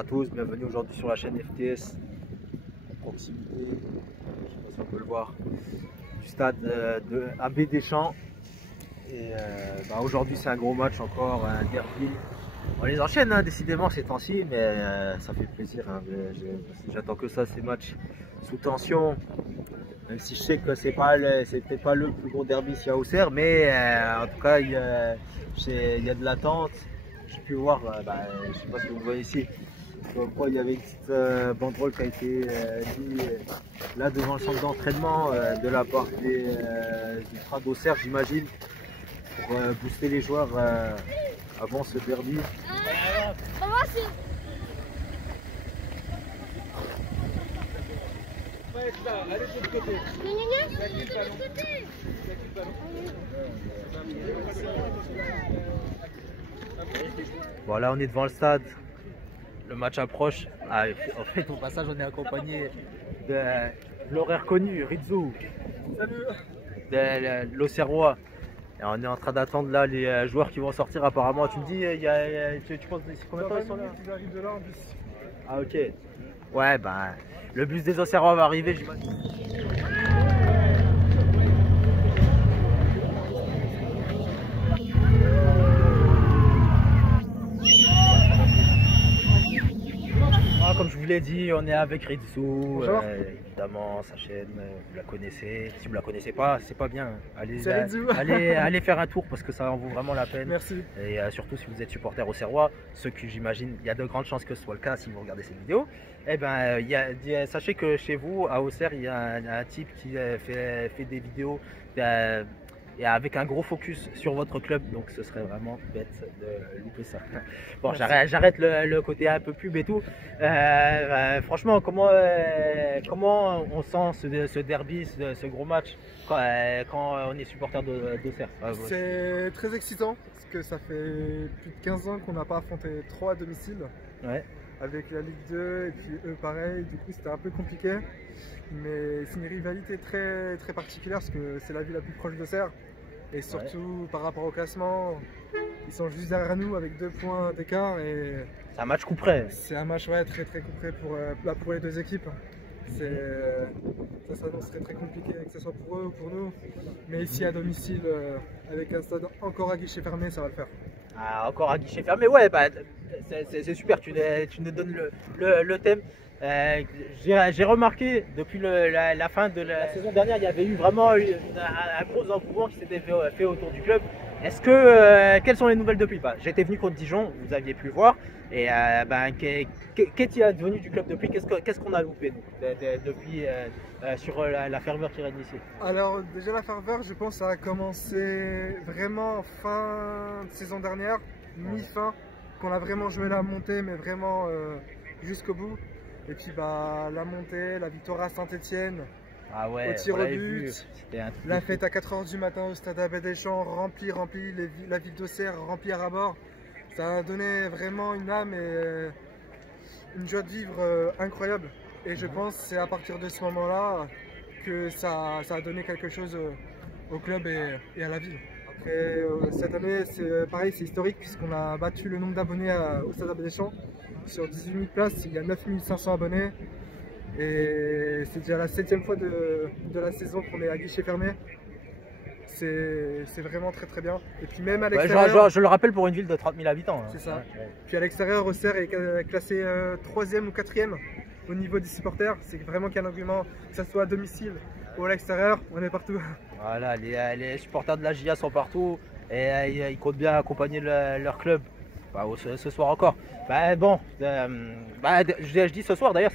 à tous, bienvenue aujourd'hui sur la chaîne FTS, à proximité, je ne sais pas si on peut le voir, du stade de AB Deschamps. Et aujourd'hui c'est un gros match encore, un derby. On les enchaîne hein, décidément ces temps-ci, mais ça fait plaisir. Hein, j'attends que ça, ces matchs sous tension. Même si je sais que c'est peut-être pas le plus gros derby ici à Auxerre, mais en tout cas il y a de l'attente. J'ai pu voir, je ne sais pas si vous le voyez ici, il y avait une petite banderole qui a été mise là devant le centre d'entraînement de la part du Ultra d'Auxerre, j'imagine, pour booster les joueurs avant ce derby. Allez de l'autre côté. Voilà, on est devant le stade. Le match approche. Ah, en fait, au passage, on est accompagné de l'horaire connu, Rizzo. Salut. De l'Auxerrois. Et on est en train d'attendre là les joueurs qui vont sortir apparemment. Tu me dis, tu penses combien de temps ils sont là? Ils arrivent de là en bus. Ah ok. Ouais, le bus des Auxerrois va arriver, j'imagine. Comme je vous l'ai dit, on est avec Rizzo, évidemment, sa chaîne, vous la connaissez. Si vous la connaissez pas, c'est pas bien. Allez faire un tour parce que ça en vaut vraiment la peine. Merci. Et surtout si vous êtes supporter auxerrois, ce que j'imagine, il y a de grandes chances que ce soit le cas si vous regardez cette vidéo. Eh ben, sachez que chez vous, à Auxerre, il y a un type qui fait des vidéos et avec un gros focus sur votre club, donc ce serait vraiment bête de louper ça. Bon, j'arrête le côté un peu pub et tout. Franchement, comment on sent ce derby, ce gros match quand on est supporter d'Auxerre? C'est très excitant parce que ça fait plus de 15 ans qu'on n'a pas affronté 3 à domicile. Ouais. Avec la Ligue 2 et puis eux pareil, du coup c'était un peu compliqué. Mais c'est une rivalité très, très particulière parce que c'est la ville la plus proche d'Auxerre. Et surtout par rapport au classement, ils sont juste derrière nous avec 2 points d'écart. C'est un match coup près. C'est un match très très coup près pour les deux équipes. Ça s'annonce très compliqué, que ce soit pour eux ou pour nous. Mais ici à domicile, avec un stade encore à guichet fermé, ça va le faire. Ah, encore à guichet fermé, ouais, c'est super, tu nous donnes le thème. J'ai remarqué depuis la fin de la saison dernière, il y avait eu vraiment un gros engouement qui s'était fait autour du club. Quelles sont les nouvelles depuis? J'étais venu contre Dijon, vous aviez pu voir. Et qu'est-il advenu du club depuis? Qu'est-ce qu'on a loupé depuis sur la ferveur qui règne ici? Alors déjà la ferveur, je pense, ça a commencé vraiment fin de saison dernière, mi-fin, qu'on a vraiment joué la montée, mais vraiment jusqu'au bout. Et puis la montée, la victoire à Saint-Etienne, au tir au but, la fête à 4 h du matin au stade AB Deschamps, rempli, la ville d'Auxerre remplie à ras-bord. Ça a donné vraiment une âme et une joie de vivre incroyable. Et je pense que c'est à partir de ce moment-là que ça a donné quelque chose au club et à la ville. Après, cette année, c'est pareil, c'est historique puisqu'on a battu le nombre d'abonnés au stade AB Deschamps. Sur 18 000 places, il y a 9 500 abonnés. Et c'est déjà la 7e fois de la saison qu'on est à guichet fermé. C'est vraiment très bien. Et puis même à l'extérieur... je le rappelle pour une ville de 30 000 habitants. Hein. C'est ça. Puis à l'extérieur, Auxerre est classé 3e ou 4e au niveau des supporters. C'est vraiment qu'un argument, que ce soit à domicile ou à l'extérieur, on est partout. Voilà, les supporters de la GIA sont partout et ils comptent bien accompagner leur club. Ce soir encore. Je dis ce soir d'ailleurs,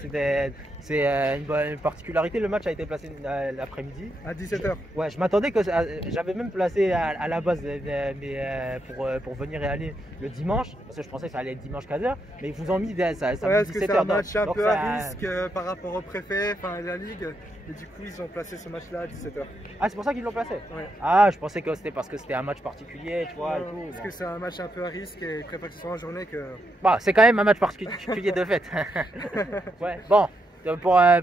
c'est une particularité. Le match a été placé l'après-midi. À 17 h. Ouais, je m'attendais que j'avais même placé à la base pour venir et aller le dimanche, parce que je pensais que ça allait être dimanche 15 h, mais ils vous ont mis ça parce 17 que c'est h. un match un peu à risque par rapport au préfet, enfin la Ligue. Et du coup, ils ont placé ce match-là à 17 h. Ah, c'est pour ça qu'ils l'ont placé? Ouais. Ah, je pensais que c'était parce que c'était un match particulier, tu vois. Non, et tout, parce que c'est un match un peu à risque et préfère que ce soit en journée que... c'est quand même un match particulier de fait. Ouais, bon,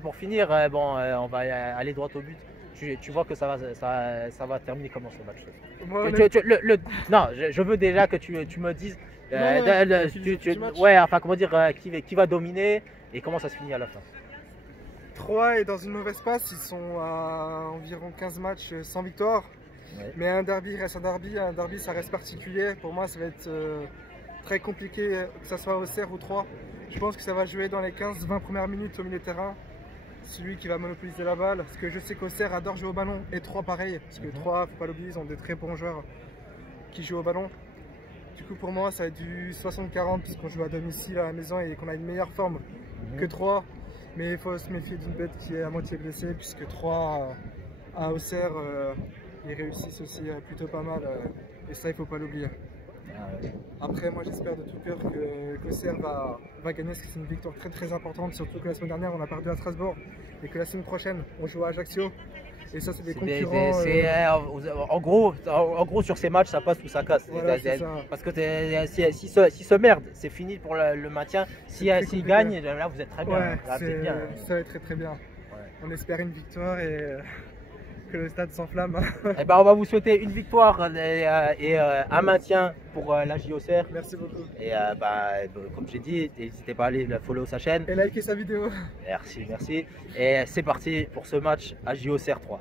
pour finir, on va aller droit au but. tu vois que ça va terminer comment ce match? Moi, Non, je veux déjà que tu me dises ouais, enfin comment dire, qui va dominer et comment ça se finit à la fin. Troyes est dans une mauvaise passe, ils sont à environ 15 matchs sans victoire. Ouais. Mais un derby reste un derby ça reste particulier. Pour moi ça va être très compliqué que ce soit Auxerre ou Troyes. Je pense que ça va jouer dans les 15-20 premières minutes au milieu de terrain. Celui qui va monopoliser la balle. Parce que je sais qu'Auxerre adore jouer au ballon et Troyes pareil. Parce que Troyes, faut pas l'oublier, ils ont des très bons joueurs qui jouent au ballon. Du coup pour moi ça va être du 60-40 puisqu'on joue à domicile à la maison et qu'on a une meilleure forme que Troyes. Mais il faut se méfier d'une bête qui est à moitié blessée puisque Troyes à Auxerre ils réussissent aussi plutôt pas mal et ça il faut pas l'oublier. Après moi j'espère de tout cœur qu'Auxerre va gagner parce que c'est une victoire très importante, surtout que la semaine dernière on a perdu à Strasbourg et que la semaine prochaine on joue à Ajaccio. Et ça, c'est des concurrents. En gros, sur ces matchs, ça passe ou ça casse. Voilà, parce que s'ils se merdent, c'est fini pour le maintien. S'ils gagnent, là, vous êtes très bien. Ouais, là, bien. Ça va être très bien. Ouais. On espère une victoire et que le stade s'enflamme. Eh ben, on va vous souhaiter une victoire et un maintien pour la Auxerre. Merci beaucoup. Et comme j'ai dit, n'hésitez pas à aller follow sa chaîne. Et liker sa vidéo. Merci. Et c'est parti pour ce match à Auxerre 3.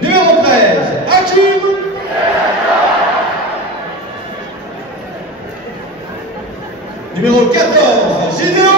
Numéro 13, Hakim. Numéro 14, Gideon.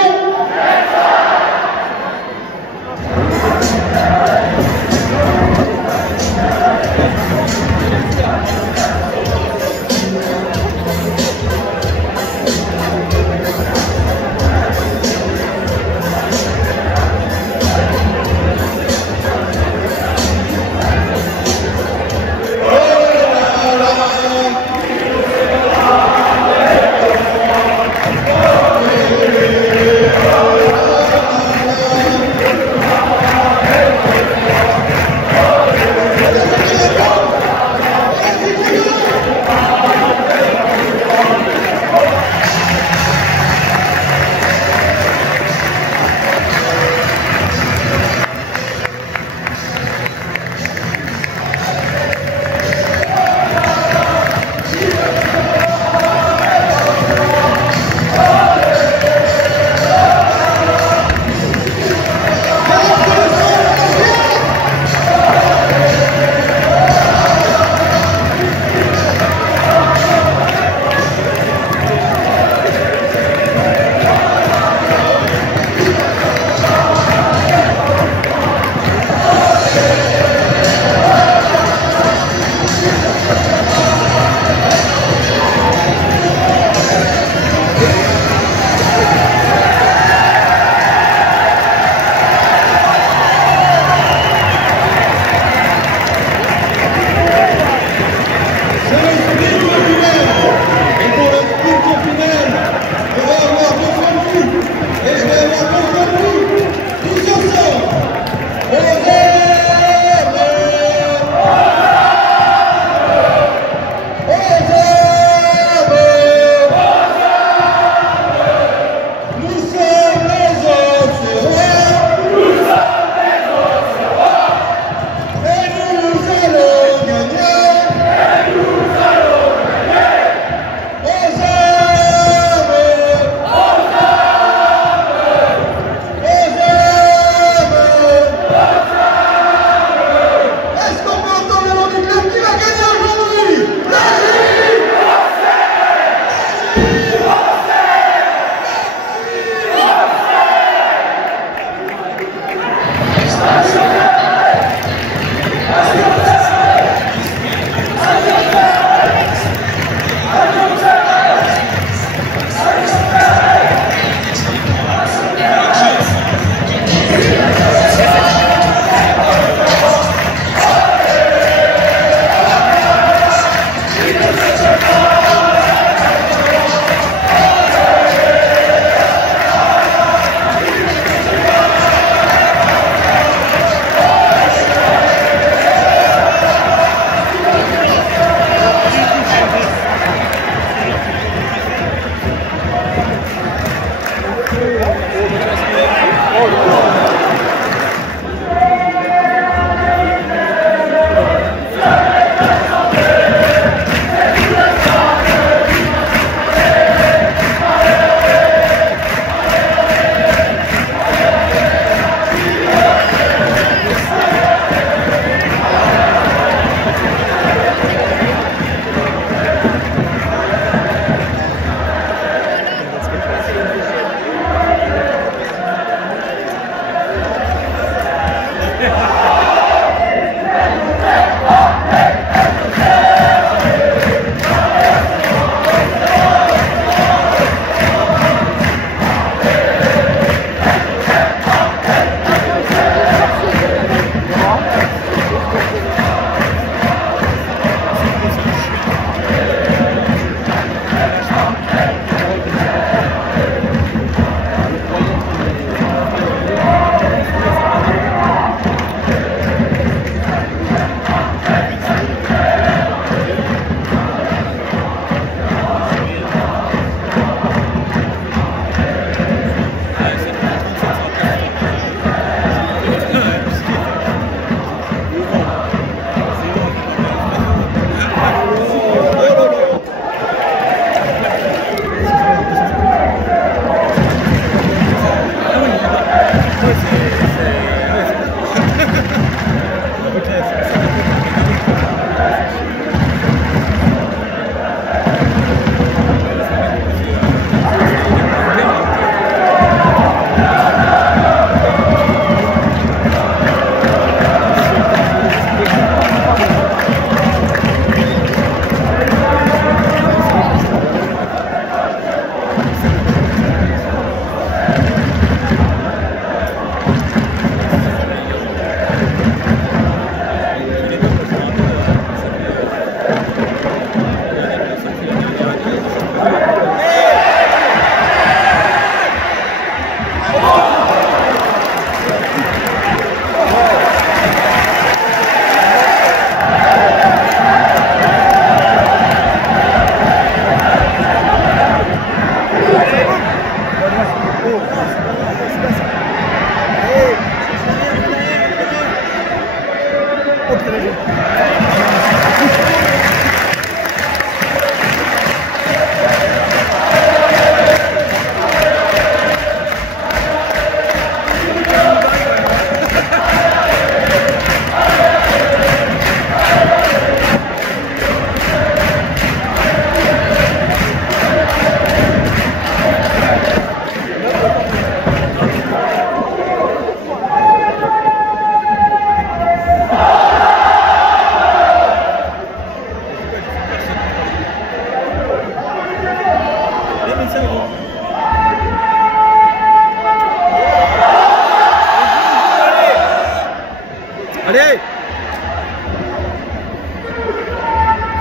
Allez!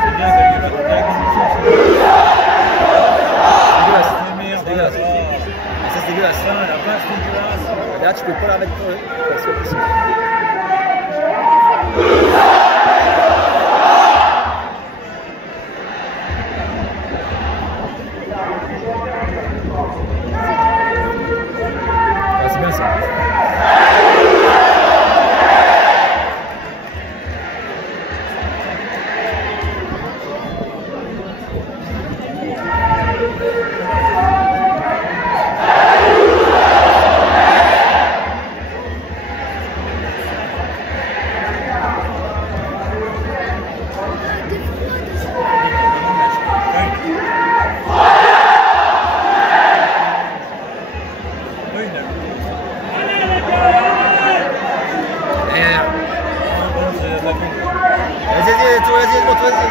C'est bien, t'as eu la C'est dégueulasse. Ça c'est dégueulasse. La passe dégueulasse. Là tu peux pas la mettre. C'est impossible. Ah, c'est bien ça. Vas-y, monte, vas-y.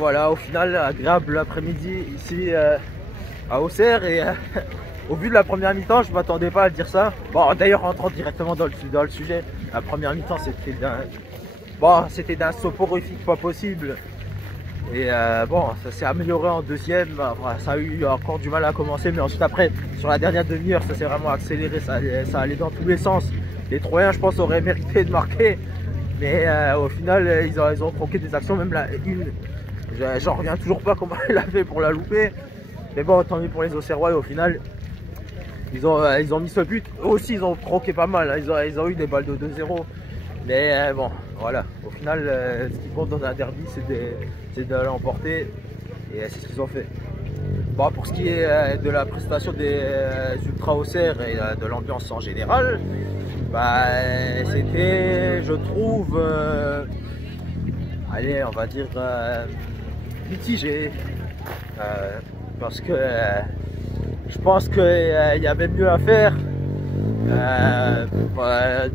voilà, au final, agréable l'après-midi ici à Auxerre. Et au vu de la première mi-temps, je ne m'attendais pas à dire ça. Bon, d'ailleurs, rentrant directement dans le sujet, la première mi-temps, c'était d'un soporifique pas possible. Et bon, ça s'est amélioré en deuxième. Enfin, ça a eu encore du mal à commencer, mais ensuite après, sur la dernière demi-heure, ça s'est vraiment accéléré. Ça allait dans tous les sens. Les Troyens, je pense, auraient mérité de marquer. Mais au final, ils ont troqué des actions, même la une. J'en reviens toujours pas comment il a fait pour la louper. Mais bon, tant mieux pour les Auxerrois. Et au final, ils ont mis ce but. Eux aussi, ils ont troqué pas mal. Hein. Ils ont eu des balles de 2-0. Mais bon, voilà. Au final, ce qui compte dans un derby, c'est de l'emporter. Et c'est ce qu'ils ont fait. Bon, pour ce qui est de la prestation des Ultra Auxerre et de l'ambiance en général, bah, c'était, je trouve, allez, on va dire mitigé. Parce que je pense qu'il y avait mieux à faire.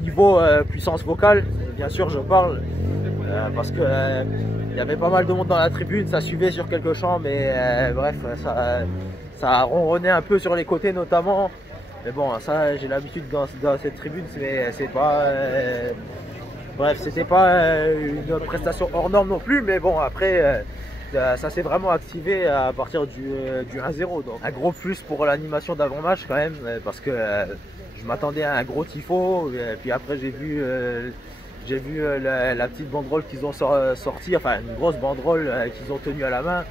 Niveau puissance vocale, bien sûr je parle, parce que il y avait pas mal de monde dans la tribune, ça suivait sur quelques chants, mais bref, ça ronronnait un peu sur les côtés notamment. Mais bon, ça j'ai l'habitude dans cette tribune, mais c'est pas... bref, c'était pas une prestation hors norme non plus, mais bon, après... ça s'est vraiment activé à partir du 1-0, donc un gros plus pour l'animation d'avant-match quand même, parce que je m'attendais à un gros tifo, et puis après j'ai vu la petite banderole qu'ils ont sortie, enfin une grosse banderole qu'ils ont tenue à la main.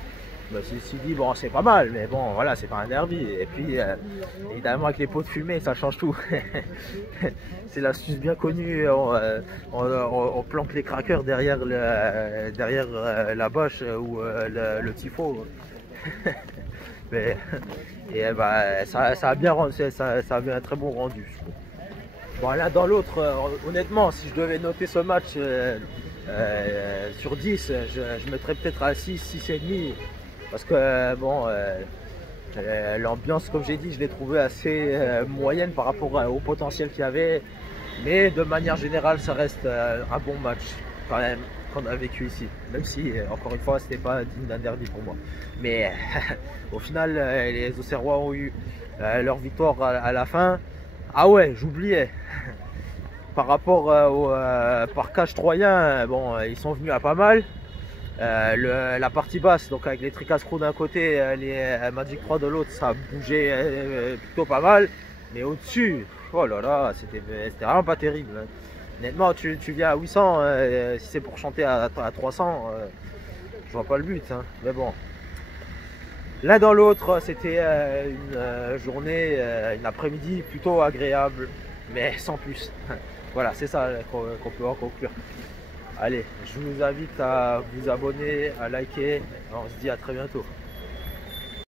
Je me suis dit bon, c'est pas mal, mais bon voilà, c'est pas un derby. Et puis évidemment avec les pots de fumée, ça change tout. C'est l'astuce bien connue, on planque les crackers derrière la bâche ou le tifo. Mais, et bah, ça a bien rendu, ça a bien un très bon rendu. Bon, l'un dans l'autre, honnêtement, si je devais noter ce match sur 10, je mettrais peut-être à 6, 6,5. Parce que bon, l'ambiance, comme j'ai dit, je l'ai trouvée assez moyenne par rapport au potentiel qu'il y avait. Mais de manière générale, ça reste un bon match quand même qu'on a vécu ici. Même si, encore une fois, c'était pas digne d'un derby pour moi. Mais au final, les Auxerrois ont eu leur victoire à la fin. Ah ouais, j'oubliais. Par rapport au parquage troyen, bon, ils sont venus à pas mal. La partie basse, donc avec les Tricascro d'un côté, les Magic 3 de l'autre, ça bougeait plutôt pas mal. Mais au-dessus, oh là là, c'était vraiment pas terrible. Hein. Honnêtement, tu viens à 800, si c'est pour chanter à 300, je vois pas le but. Hein. Mais bon, l'un dans l'autre, c'était une journée, une après-midi plutôt agréable, mais sans plus. Voilà, c'est ça qu'on peut en conclure. Allez, je vous invite à vous abonner, à liker. On se dit à très bientôt.